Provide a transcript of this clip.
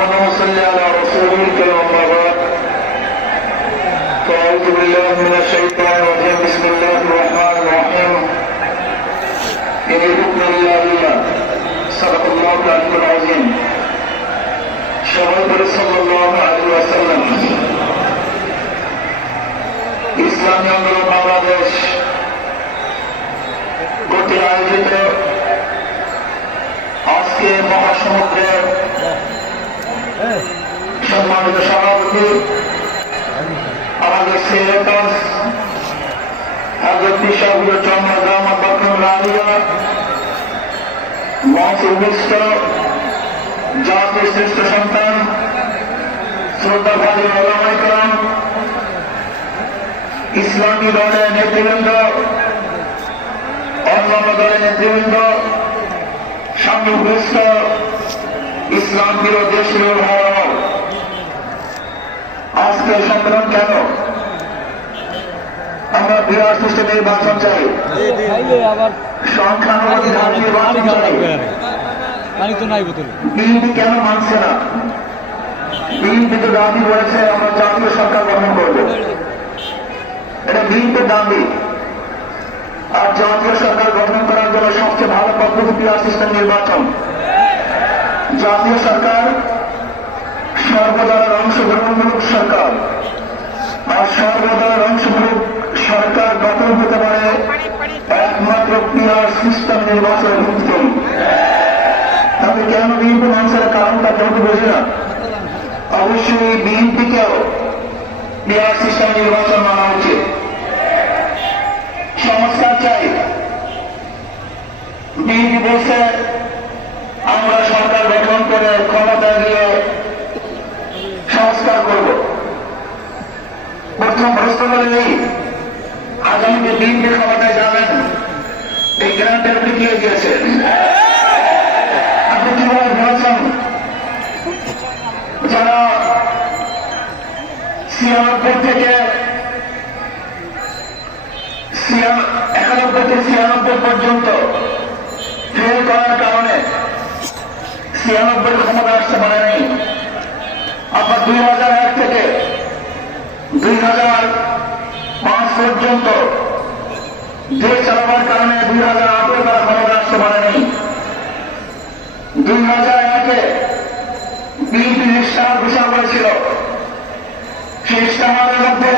اللهم صل على رسوله الكريم أما بعد فأعوذ بالله من الشيطان الرجيم بسم الله الرحمن الرحيم إن الحكم إلا لله صدق الله العلي العظيم সবাই সাল্লাল্লাহু আলাইহি ওয়াসাল্লাম ইসলামী আন্দোলন বাংলাদেশ কর্তৃক আয়োজিত আজকে মহাসমুদ্রের সম্মানিত সভাপতি আমাদের সিলেটর হযরত পিশাহুর জন্মগ্রাম বকরম রানিয়া মহাসুবিষ্ট জাতির শ্রেষ্ঠ সন্তান শ্রদ্ধাভাজন ওলামায়ে কেরাম, ইসলামী দলের নেতৃবৃন্দ, অন্যান্য দলের নেতৃবৃন্দ, সামগ্রিক ইসলাম প্রিয় দেশের ভাইরা, আজকে সম্মেলন কেন? আমরা বিরাট সুষ্ঠু নির্বাচন চাই, সংখ্যানুপাতিক নির্বাচন চাই। বিএনপি কেন মানছে না? বিএনপি তো দাবি করেছে আমরা জাতীয় সরকার গঠন করব, এটা বিএনপির দাবি। আর জাতীয় সরকার গঠন করার জন্য সবচেয়ে ভালো পদ্ধতি পিয়ার সিস্টেম নির্বাচন। জাতীয় সরকার সর্বদলের অংশগ্রহণমূলক সরকার, আর সর্বদলের অংশগ্রহণ সরকার গঠন হতে পারে একমাত্র পিয়ার সিস্টেম নির্বাচনের ভিত্তিতে। তাহলে কেন বিএনপি মানুষের কারণটা কেউ বোঝে না? অবশ্যই বিএনপিকেও পিয়ার সিস্টেম নির্বাচন মানা উচিত। সংস্কার চাই। বিএনপি বলছে আমরা সরকার গঠন করে ক্ষমতা দিয়ে সংস্কার করব। প্রথম প্রশ্ন হল এই, আগামীতে বিএনপি ক্ষমতায় যাবেন, এই গ্রান্টের টিকিয়ে দিয়েছেন। আপনি কিভাবে বলছেন যারা ৯৬ থেকে ৯১ পর্যন্ত ফেল করার কারণে ৯৬ ক্ষমতা আসতে পারেনি। আপনার ২০০১ থেকে ২০০৫ পর্যন্ত দেশ চালাবার কারণে ২০০৮ তারা ক্ষমতা আসতে পারেনি। ২০০১-এ বিএনপি ইশতেহার ঘোষণা করেছিল, সেই ইশতেহারের মধ্যে